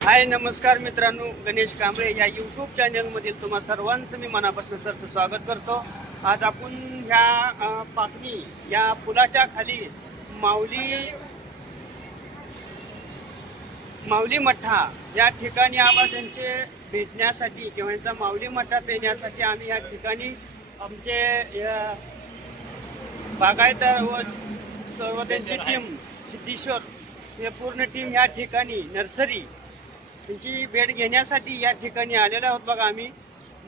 हाय नमस्कार मित्रांनो गणेश कांबळे या यूट्यूब चॅनलमधील तुम्हा सर्वांचं मी मनापासून सरचं स्वागत करतो. आज आपण ह्या पाकणी या पुलाच्या खाली माऊली माऊली मठ्ठा या ठिकाणी आपण त्यांचे भेटण्यासाठी किंवा यांचा माऊली मठ्ठा पेण्यासाठी आम्ही या ठिकाणी आमचे बागायतदार व सर्व त्यांची टीम सिद्धेश्वर हे पूर्ण टीम या ठिकाणी नर्सरी त्यांची भेट घेण्यासाठी या ठिकाणी आलेलो आहोत बघा आम्ही.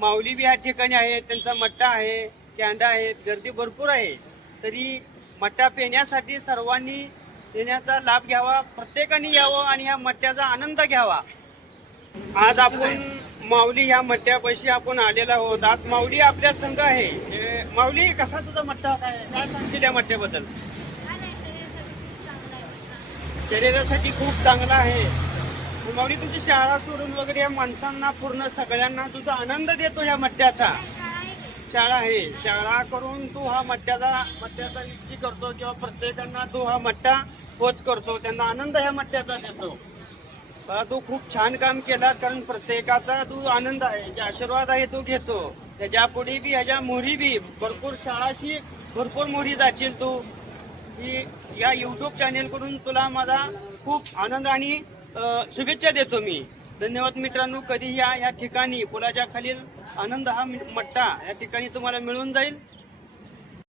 माऊली बी या ठिकाणी आहे त्यांचा मट्टा आहे कॅन्डा आहे गर्दी भरपूर आहे. तरी मट्टा पिण्यासाठी सर्वांनी येण्याचा लाभ घ्यावा प्रत्येकाने यावं आणि या मट्ट्याचा आनंद घ्यावा. आज आपण माऊली ह्या मट्ट्यापाशी आपण आलेलो आहोत. आज माऊली आपल्या संघ आहे. माऊली कसा तुझा मट्टा काय काय सांगतील या मट्ट्याबद्दल शरीरासाठी खूप चांगला आहे. माऊली तुमची शाळा सोडून वगैरे या माणसांना पूर्ण सगळ्यांना तुझा आनंद देतो या मट्ट्याचा? शाळा आहे? शाळा करून तू हा मट्ट्याचा मट्ट्याचा विक्री करतो किंवा प्रत्येकांना तू हा मट्टा पोच करतो त्यांना आनंद ह्या मट्ट्याचा देतो. तू खूप छान काम केला कारण प्रत्येकाचा तू आनंद आहे जे आशीर्वाद आहे तो घेतो. त्याच्या पुढे बी ह्याच्या मोहरी बी भरपूर शाळाशी भरपूर मोहरी जाशील तू. ही या यूट्यूब चॅनेल कडून तुला माझा खूप आनंद आणि शुभेच्छा देतो मी. धन्यवाद मित्रांनो. कधी या या ठिकाणी पुलाच्या खालील आनंद हा मट्टा या ठिकाणी तुम्हाला मिळून जाईल.